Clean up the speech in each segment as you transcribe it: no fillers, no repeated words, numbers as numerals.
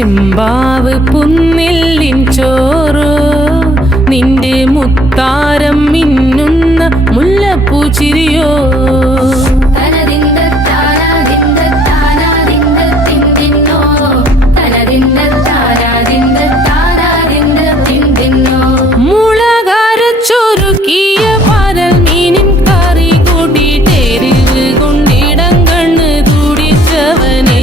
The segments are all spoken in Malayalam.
ചെമ്പാവ് പുന്നെല്ലിൻ ചോറോ നിന്റെ മുത്താരം മിന്നുന്ന മുല്ലപ്പൂ ചിരിയോ മുളകരച്ചൊരുക്കിയ പരൽ മീനിൻ കറി കൂട്ടിയിട്ടെരിവ് കൊണ്ടിടം കണ്ണ് തുടിച്ചവനേ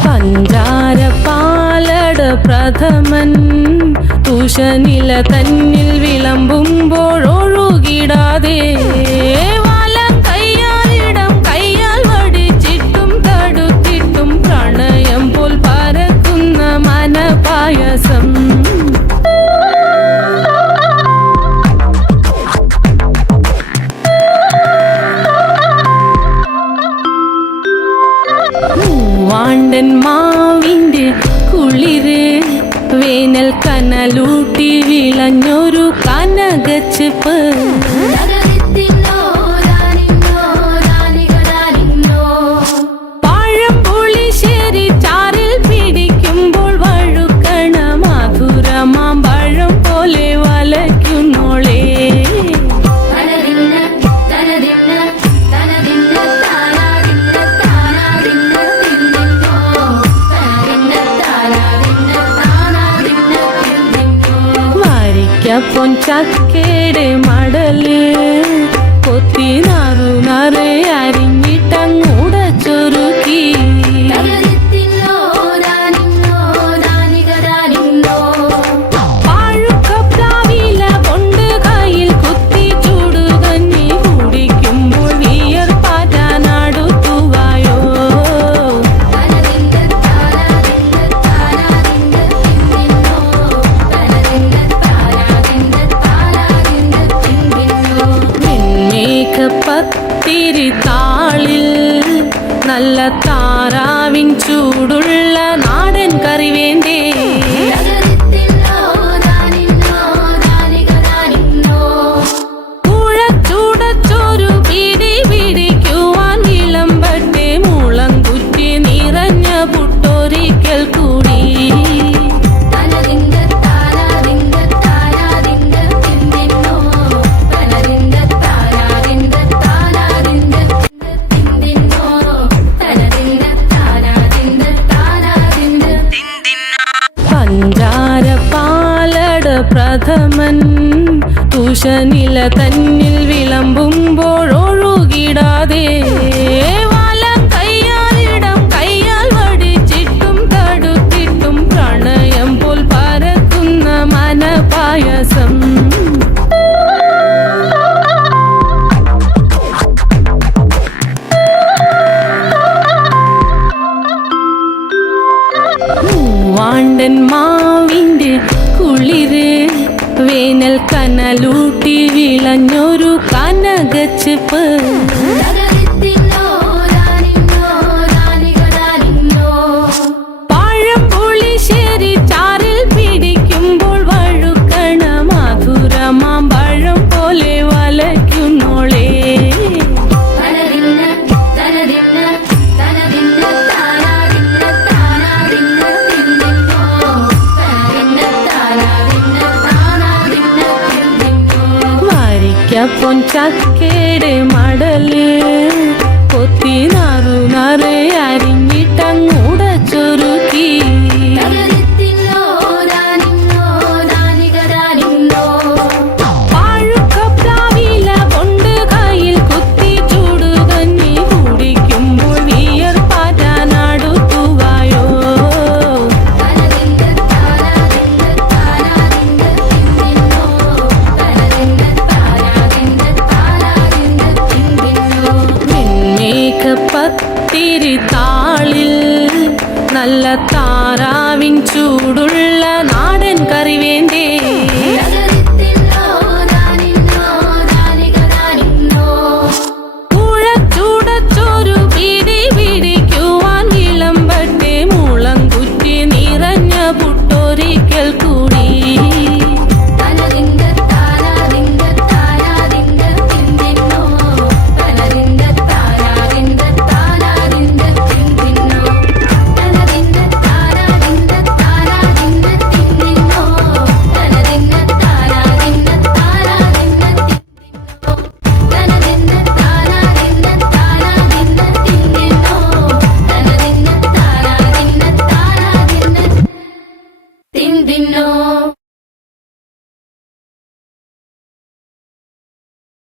പഞ്ചാര പാലട പ്രഥമൻ തുഷനില തന്നിൽ വിളമ്പുമ്പോൾ ഒഴുകിടാതെ വലം കയ്യാലിടം കയ്യാൽ വടിച്ചിട്ടും തടുത്തിട്ടും പ്രണയം പോൽ പരക്കുന്ന മനപായസം വാണ്ടൻ മാവിൻ്റെ കുളിര് വേനൽ കനലൂട്ടി വിളഞ്ഞൊരു കനകച്ചെപ്പ് പഴംപുളിശ്ശേരി ചാറിൽ പിടിക്കുമ്പോൾ വഴുക്കണ മധുരമാം പഴം പോലെ വലയ്ക്കുന്നോളേ പൊൻചക്കയുടെ മടല് കൊത്തി നാറു നറെ അരിഞ്ഞിട്ടങ്ങൂടച്ചൊരുക്കി പാഴുക്കപ്രാവില കൊണ്ട് കയ്യിൽ കുത്തി ചൂടുകഞ്ഞി കുടിക്കുമ്പോൾ വിയർപ്പാറ്റാനടുത്തുവായോ പത്തിരി താളിൽ നല്ല താറാവിൻ ചൂടുള്ള നാടൻ കറി വേണ്ടേ കുഴച്ചൂടച്ചൊരു പിടി പിടിക്കുവാൻ വിളമ്പട്ടെ മുളം കുറ്റി നിറഞ്ഞ പുട്ടൊരിക്കൽ കൂടി പഞ്ചാര പാലട പ്രഥമൻ തുഷനില തന്നിൽ വിളമ്പുമ്പോൾ ഒഴുകിടാതെ വലം കയ്യാലിടം കയ്യാൽ വടിച്ചിട്ടും തടുത്തിട്ടും പ്രണയം പോൽ പരക്കുന്ന മനപായസം വാണ്ടൻ മാവിൻ്റെ കുളിര് വേനൽ കനലൂട്ടി വിളഞ്ഞൊരു കനകച്ചെപ്പ് പഴംപുളിശ്ശേരി ചാറിൽ പിടിക്കുമ്പോൾ വഴുക്കണ മധുരമാം പഴം പോലെ വലയ്ക്കുന്നോളേ പൊൻചക്കയുടെ മടല് കൊത്തി നാറു നറെ അരിഞ്ഞിട്ടങ്ങൂടച്ചൊരുക്കി പാഴുക്കപ്രാവില കൊണ്ട് കയ്യിൽ കുത്തി ചൂടുകഞ്ഞി കുടിക്കുമ്പോൾ വിയർപ്പാറ്റാനടുത്തുവായോ പത്തിരി താളിൽ നല്ല താറാവിൻ ചൂടുള്ള നാടൻ കറി വേണ്ടേ